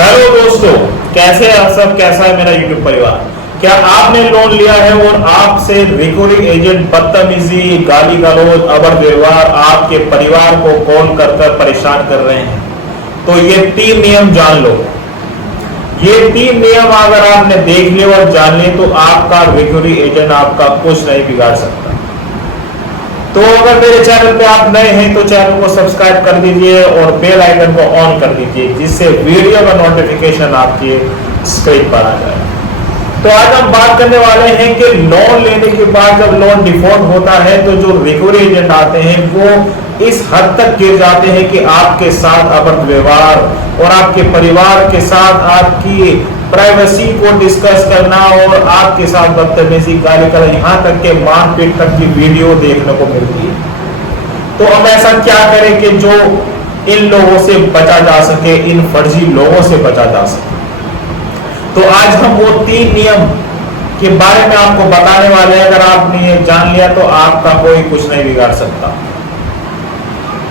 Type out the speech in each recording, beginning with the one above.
Hello दोस्तों, कैसे हैं सब? कैसा है मेरा यूट्यूब परिवार? क्या आपने लोन लिया है और आपसे रिकवरी एजेंट बदतमीजी, गाली गलौज, अभद्र व्यवहार आपके परिवार को कॉल कर परेशान कर रहे हैं? तो ये 3 नियम जान लो। ये 3 नियम अगर आपने देख लिए और जान लिए तो आपका रिकवरी एजेंट आपका कुछ नहीं बिगाड़ सकता। तो अगर मेरे चैनल पे आप नए हैं तो चैनल को सब्सक्राइब कर दीजिए और बेल आइकन को ऑन कर दीजिए, जिससे वीडियो का नोटिफिकेशन आपके स्क्रीन पर आ जाए। तो आज हम बात करने वाले हैं कि लोन लेने के बाद जब लोन डिफॉल्ट होता है तो जो रिकवरी एजेंट आते हैं वो इस हद तक गिर जाते हैं कि आपके साथ अभद्र व्यवहार और आपके परिवार के साथ आपकी प्राइवेसी को डिस्कस करना और आपके साथ बदतमीजी, गाली गलौज, यहाँ तक के मारपीट तक की वीडियो देखने को मिलती है। तो हम ऐसा क्या करें कि जो इन लोगों से बचा जा सके, इन फर्जी लोगों से बचा जा सके। तो आज हम वो 3 नियम के बारे में आपको बताने वाले हैं। अगर आपने ये जान लिया तो आपका कोई कुछ नहीं बिगाड़ सकता।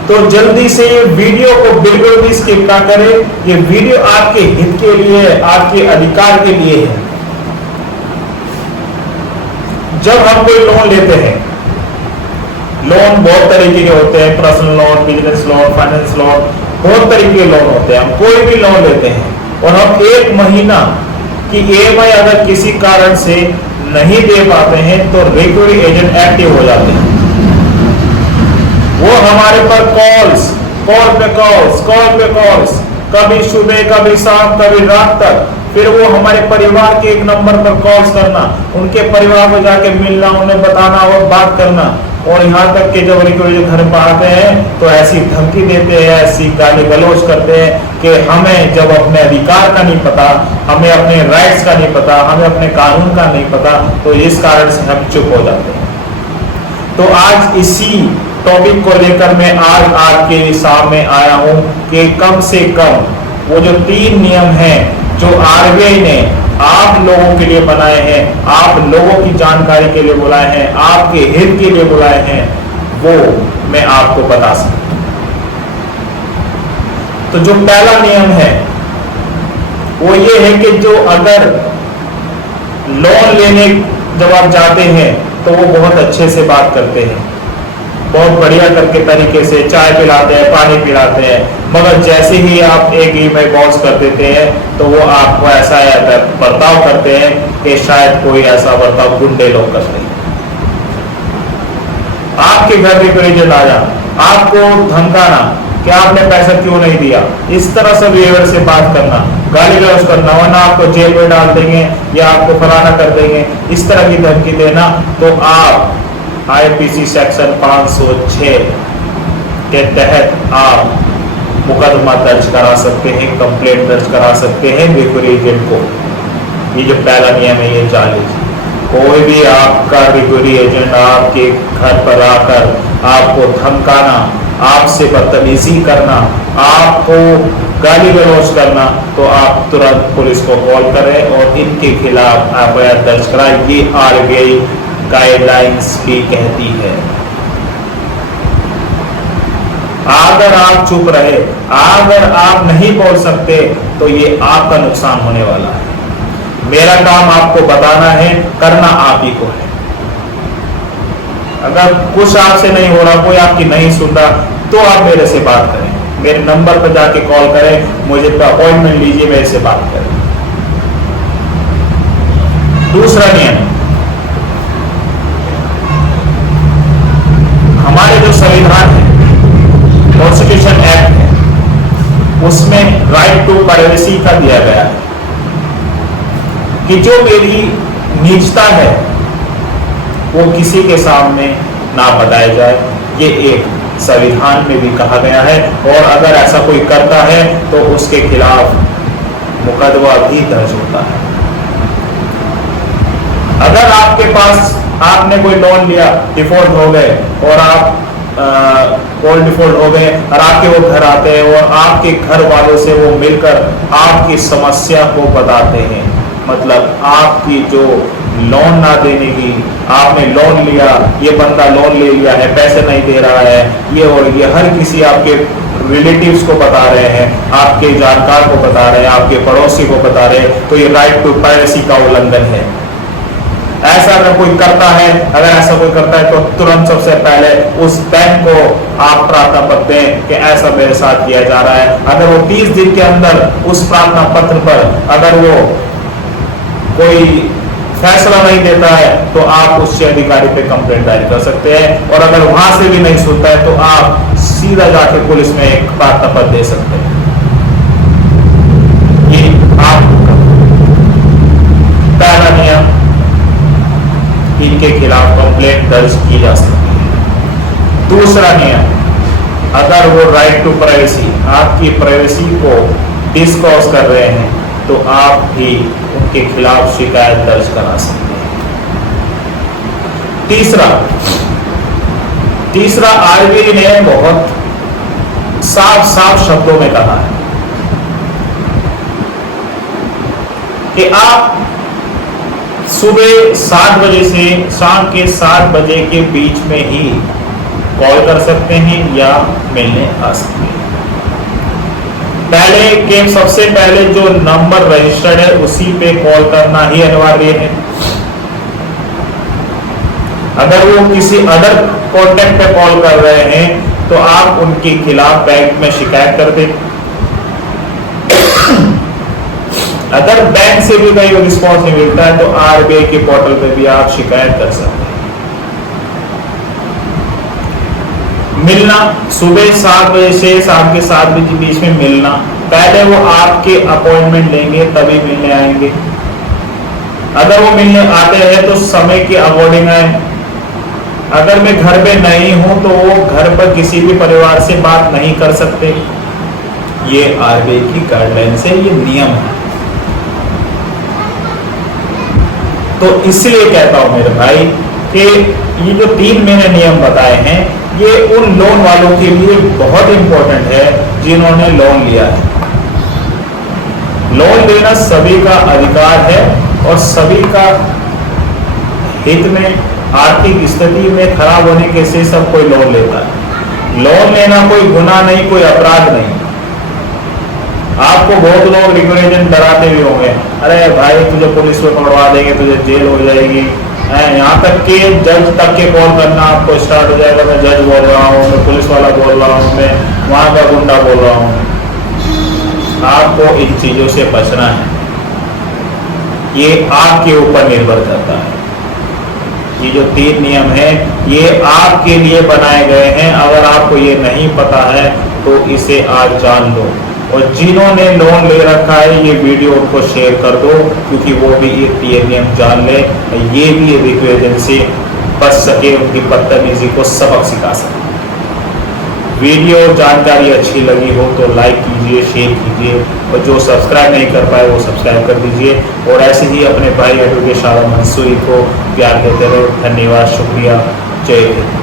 तो जल्दी से ये वीडियो को बिल्कुल भी स्किप ना करें। ये वीडियो आपके हित के लिए, आपके अधिकार के लिए है। जब हम कोई लोन लेते हैं, लोन बहुत तरीके के होते हैं, personal loan, business loan, finance loan, बहुत तरीके के लोन होते हैं। हम कोई भी लोन लेते हैं और हम 1 महीना की EMI अगर किसी कारण से नहीं दे पाते हैं तो रिकवरी एजेंट एक्टिव हो जाते हैं। वो हमारे पर कॉल पे कॉल्स, कभी सुबह, कभी शाम, कभी रात तक। फिर वो हमारे परिवार के एक नंबर पर कॉल्स करना, उनके परिवार को जाके मिलना, उन्हें बताना और बात करना। और यहाँ तक कि जब रिकवरी घर पर आते हैं तो ऐसी धमकी देते हैं, ऐसी गाली गलौज करते हैं कि हमें जब अपने अधिकार का नहीं पता, हमें अपने राइट्स का नहीं पता, हमें अपने कानून का नहीं पता, तो इस कारण से हम चुप हो जाते हैं। तो आज इसी टॉपिक को लेकर मैं आज आपके सामने आया हूं कि कम से कम वो जो 3 नियम हैं जो RBI ने आप लोगों के लिए बनाए हैं, आप लोगों की जानकारी के लिए बुलाए हैं, आपके हित के लिए बुलाए हैं, वो मैं आपको बता सकता हूं। तो जो पहला नियम है वो ये है कि जो अगर लोन लेने जब आप जाते हैं तो वो बहुत अच्छे से बात करते हैं, बहुत बढ़िया करके तरीके से चाय पिलाते हैं, पानी पिलाते हैं, मगर जैसे ही आप एक EMI बाउंस कर देते हैं तो वो आपको ऐसा बर्ताव करते हैं कि शायद कोई ऐसा बर्ताव गुंडे लोग करते हैं। आपके घर रिकवरी एजेंट आ जा, आपको धमकाना कि आपने पैसा क्यों नहीं दिया, इस तरह से बिहेवियर से बात करना, गाली गलौज करना, वरना आपको जेल में डाल देंगे या आपको फलाना कर देंगे, इस तरह की धमकी देना, तो आप IPC सेक्शन 506 के तहत आप मुकदमा दर्ज करा सकते हैं, कंप्लेंट दर्ज करा सकते हैं रिकवरी एजेंट को। ये जो पहला नियम है ये जान लीजिए। कोई भी आपका रिकवरी एजेंट आपके घर पर आकर आपको धमकाना, आपसे बदतमीजी करना, आपको गाली गलौज करना, तो आप तुरंत पुलिस को कॉल करें और इनके खिलाफ FIR दर्ज कराएं। ये RBI गाइडलाइंस भी कहती है। अगर आप चुप रहे, अगर आप नहीं बोल सकते तो ये आपका नुकसान होने वाला है। मेरा काम आपको बताना है, करना आप ही को है। अगर कुछ आपसे नहीं हो रहा, कोई आपकी नहीं सुन रहा, तो आप मेरे से बात करें, मेरे नंबर पर जाके कॉल करें, मुझे अपॉइंटमेंट लीजिए, मेरे से बात करें। दूसरा नियम, हमारे जो संविधान है, कॉन्स्टिट्यूशन एक्ट है, उसमें राइट टू प्राइवेसी का दिया गया है कि जो मेरी निजता है वो किसी के सामने ना बताया जाए। ये एक संविधान में भी कहा गया है और अगर ऐसा कोई करता है तो उसके खिलाफ मुकदमा भी दर्ज होता है। अगर आपके पास आपने कोई लोन लिया, डिफॉल्ट हो गए और आप कॉल डिफॉल्ट हो गए और आपके वो घर आते हैं और आपके घर वालों से वो मिलकर आपकी समस्या को बताते हैं, मतलब आपकी जो लोन ना देने की, आपने लोन लिया, ये बंदा लोन ले लिया है, पैसे नहीं दे रहा है, ये और ये, हर किसी आपके रिलेटिव्स को बता रहे हैं, आपके जानकार को बता रहे हैं, आपके पड़ोसी को बता रहे हैं, तो ये राइट टू प्राइवेसी का उल्लंघन है। ऐसा अगर कोई करता है, अगर ऐसा कोई करता है तो तुरंत सबसे पहले उस बैंक को आप प्रार्थना पत्र दें कि ऐसा मेरे साथ किया जा रहा है। अगर वो 30 दिन के अंदर उस प्रार्थना पत्र पर अगर वो कोई फैसला नहीं देता है तो आप उच्च अधिकारी पे कंप्लेंट दायर कर सकते हैं, और अगर वहां से भी नहीं सुनता है तो आप सीधा जाके पुलिस में एक प्रार्थना पत्र दे सकते हैं। ये आप पहला नियम, इनके खिलाफ कंप्लेंट दर्ज की जा सकती है। दूसरा नियम, अगर वो राइट टू प्राइवेसी, आपकी प्राइवेसी को डिस्कॉस कर रहे हैं तो आप भी उनके खिलाफ शिकायत दर्ज करा सकते हैं। तीसरा आरबीआई ने बहुत साफ साफ शब्दों में कहा है कि आप सुबह 7 बजे से शाम के 7 बजे के बीच में ही कॉल कर सकते हैं या मिलने आ सकते हैं। पहले के सबसे पहले जो नंबर रजिस्टर्ड है उसी पे कॉल करना ही अनिवार्य है। अगर वो किसी अदर कॉन्टेक्ट पे कॉल कर रहे हैं तो आप उनके खिलाफ बैंक में शिकायत कर दें। अगर बैंक से भी कोई रिस्पॉन्स नहीं मिलता है तो आरबीआई के पोर्टल पे भी आप शिकायत कर सकते हैं। मिलना सुबह 7 बजे से शाम के 7 बजे के बीच में मिलना, पहले वो आपके अपॉइंटमेंट लेंगे तभी मिलने आएंगे। अगर वो मिलने आते हैं तो समय के अकॉर्डिंग आए। अगर मैं घर पे नहीं हूं तो वो घर पर किसी भी परिवार से बात नहीं कर सकते। ये आरबीआई की गाइडलाइंस है, ये नियम है। तो इसलिए कहता हूं मेरे भाई कि ये जो 3 मैंने नियम बताए हैं ये उन लोन वालों के लिए बहुत इंपॉर्टेंट है जिन्होंने लोन लिया है। लोन लेना सभी का अधिकार है और सभी का हित में, आर्थिक स्थिति में खराब होने के से सब कोई लोन लेता है। लोन लेना कोई गुनाह नहीं, कोई अपराध नहीं। आपको बहुत लोग रिकॉर्डेशन डराते भी होंगे, अरे भाई तुझे पुलिस में पकड़वा देंगे, तुझे जेल हो जाएगी। यहाँ तक कि जज तक के कॉल करना आपको स्टार्ट हो जाएगा, मैं जज बोल रहा हूँ, मैं पुलिस वाला बोल रहा हूँ, मैं वहां का गुंडा बोल रहा हूँ। आपको इन चीजों से बचना है, ये आपके ऊपर निर्भर करता है। ये जो 3 नियम है ये आपके लिए बनाए गए हैं। अगर आपको ये नहीं पता है तो इसे आज जान लो, और जिन्होंने लोन ले रखा है ये वीडियो उनको शेयर कर दो, क्योंकि वो भी ये नियम जान ले, ये भी रिक्वेजन से बच सके, उनकी बदतमीजी को सबक सिखा सके। वीडियो जानकारी अच्छी लगी हो तो लाइक कीजिए, शेयर कीजिए, और जो सब्सक्राइब नहीं कर पाए वो सब्सक्राइब कर दीजिए। और ऐसे ही अपने भाई एडवोकेट शाह मंसूरी को प्यार देते रहो। धन्यवाद, शुक्रिया, जय हिंद।